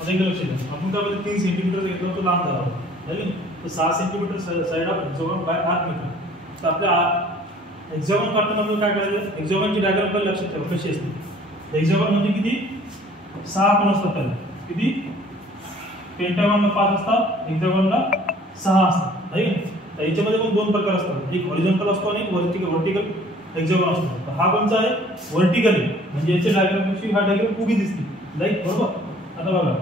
आता एक लक्ष द्या, आपण काय बोलतो 3 सेंटीमीटर घेतला तो लांब झाला राईट, तर 6 centimetre side of hexagon by 8 metre. तर आपल्या हेक्सागोन काढताना आपण काय करायचं, हेक्सागोनची डायग्राम पण लक्षात ठेवा कशी असते. हेक्सागोन म्हणजे किती 6 कोन असतात त्याला, किती पेंटागॉनला 5 असतात, हेक्सागोनला 6 असतात राईट. तर याच्यामध्ये पण 2 प्रकार असतात, एक हॉरिझॉन्टल असतो आणि एक वर्टिकल हेक्सागोन असतो. तर हा कोणता आहे वर्टिकल, म्हणजे याच्या डायग्राम पेक्षा हा डायग्राम उभी दिसते राईट बरोबर. आता बघा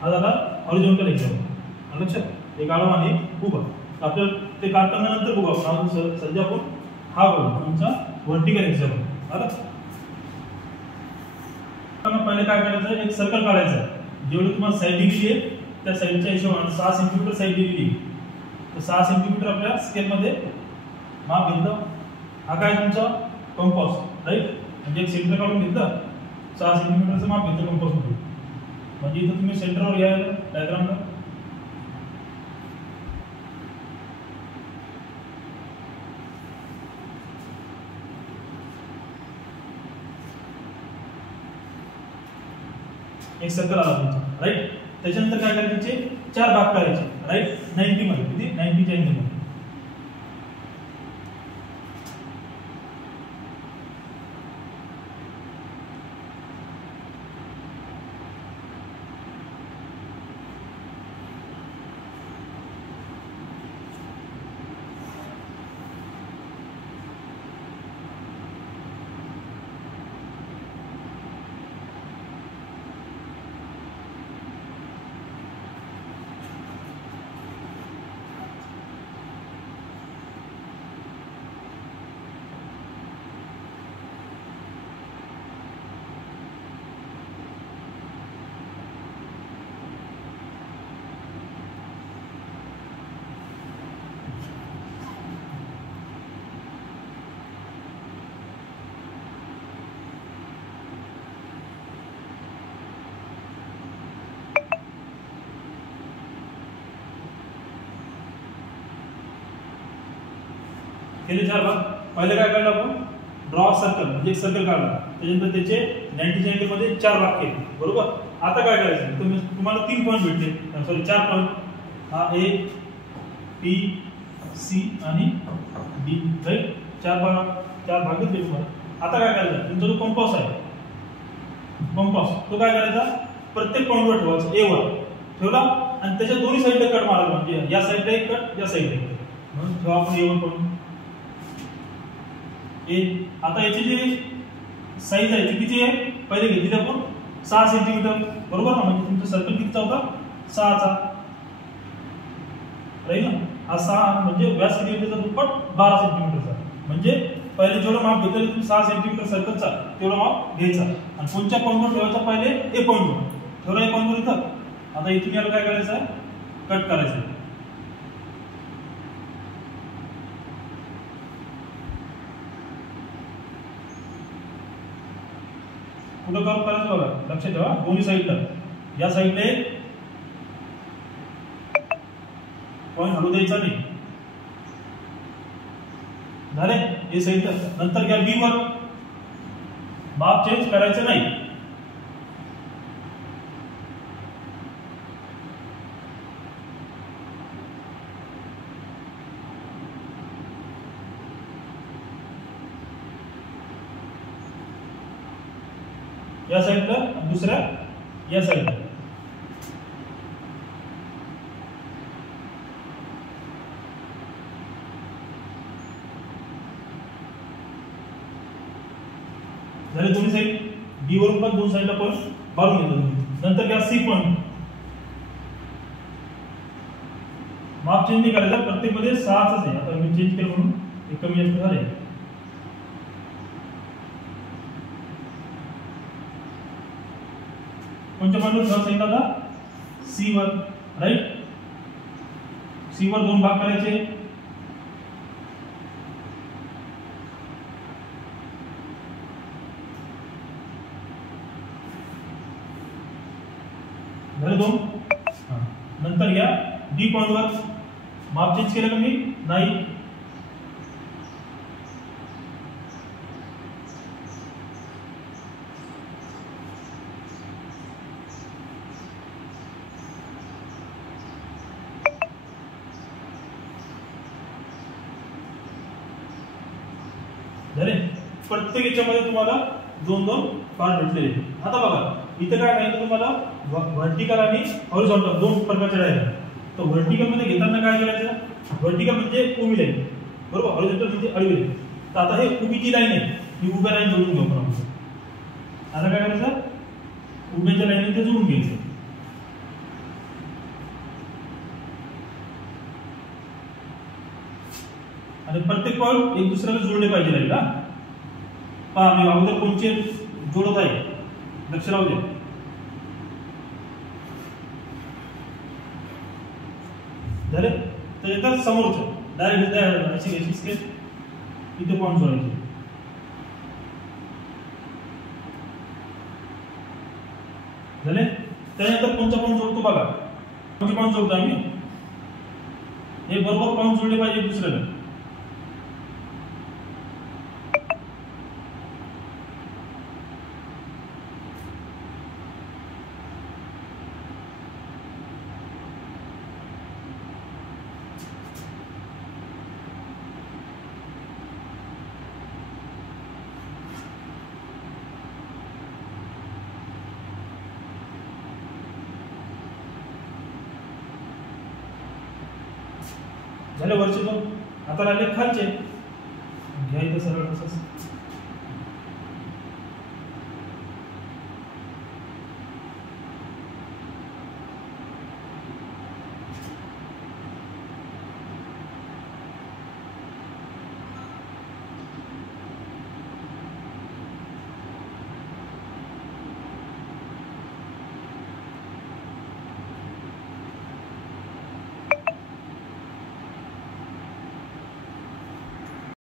हा झाला हॉरिझॉन्टल हेक्सागोन लक्षात, एक आडवा आणि उभा. आपल्याला ते काढताना नंतर बघू आपण, सध्या आपण हा बघू तुमचा वर्टिकल हेक्सागोन. बरोबर पहिले काय करायचं, एक सर्कल काढायचं, जेवढी तुम्हाला साइड दिलेली आहे त्या साइडच्या हिशोबाने 6 सेंटीमीटर साइड दिलेली आहे, तर 6 सेंटीमीटर आपल्या स्केल मध्ये माप घेतलं. हा काय तुमचा कंपास राईट, म्हणजे एक सेंटर काढून घेतलं, 6 सेंटीमीटरचं माप घेतलं कंपास मध्ये, म्हणजे इथं तुम्ही सेंटरवर या डायग्रामला एक सर्कल आला तुमचा राईट. त्याच्यानंतर काय करायचे, 4 भाग करायचे राईट 90 मध्ये, किती 90 च्या अँगल मध्ये. केले 4 भाग. पहिले काय काढलं आपण, ड्रॉ सर्कल, म्हणजे एक सर्कल काढला, त्याच्यानंतर त्याचे 90 च्या अँगल मध्ये 4 भाग केले बरोबर. आता काय करायचं, तुम्हाला 3 पॉइंट भेटले, सॉरी 4 पॉइंट, हा ए बी सी आणि डी राईट, 4 भाग घेतले तुम्हाला. आता काय करायचं, तुमचा जो कंपास आहे, कंपास तो काय करायचा, प्रत्येक पॉइंटवर ठेवायचा, ए वर ठेवला आणि त्याच्या दोन्ही साईडला कट मारायला, म्हणजे या साईडला एक कट, या साईडला एक कट, म्हणून ठेवा आपण ए वर पॉइंट ए. आता याची जी साईज आहे ती किती आहे, पहिले घेतली आपण 6 सेंटीमीटर बरोबर ना, म्हणजे तुमचं सर्कल कितीचा होता 6 चा राईट ना. हा 6 म्हणजे व्यास किती होता दुप्पट 12 सेंटीमीटरचा, म्हणजे पहिले जेवढं माप घेतलं तुम्ही 6 सेंटीमीटर सर्कलचा तेवढं माप घ्यायचा आणि कोणत्या पॉइंटवर ठेवायचा, पहिले ए पॉइंटवर ठेवला, ए पॉइंटवर इथं. आता इथून याला काय करायचं आहे, कट करायचं. पुढे कर्व करायचं बघा, लक्षात ठेवा दोन्ही साईडला, या साईडला पॉइंट हलू द्यायचा नाही झाले, हे साईडला. नंतर घ्या बी वर, माप चेंज करायचं नाही, या साईडला, दुसऱ्या या साईडला. झाले दोन्ही साईड, बी वरून पण 2 साईडला पण मारून घेतलं. नंतर घ्या सी पॉइंट, माप चेंज नाही करायचं, प्रत्येक मध्ये 6च आहे. आता मी चेंज केलं म्हणून हे कमी जास्त झाले. कोणत्या पॉइंटवर सांगितलं आता, सी वर राईट. सी वर 2 भाग करायचे, झाले 2. नंतर घ्या डी पॉइंट वर, माप चेंज केलं का मी नाही, प्रत्येक याच्यामध्ये तुम्हाला 2-2 पार्ट भेटलेले. आता बघा इथे काय सांगितलं तुम्हाला, व्हर्टिकल आणि हॉरिझॉन्टल दोन प्रकारचे डायग्राम. तर व्हर्टिकल मध्ये घेताना काय करायचं, व्हर्टिकल म्हणजे उभी लाईन बरोबर, हॉरिझॉन्टल म्हणजे आडवी लाईन. तर आता हे उभी जी लाईन आहे ही उभ्या लाईन जोडून घेऊ आपण. आता काय करायचं, उभ्याच्या लाईनने ते जोडून घ्यायचं. आणि प्रत्येक पॉईंट एक दुसऱ्याला जोडले पाहिजे राहील. पहा मी अगोदर कोणचे जोडत आहे, लक्ष राहू दे. झाले. तर येतात समोरचं डायरेक्ट अशी घ्यायची स्केच, इथे पॉईंट जोडायचे. झाले. त्यानंतर कोणता पॉईंट जोडतो बघा, कोणते पॉईंट जोडतो आम्ही, हे बरोबर पॉईंट जोडले पाहिजे दुसऱ्याला. झाले वरचे दोन. आता राहिले खालचे, घ्या इथं सरळ असं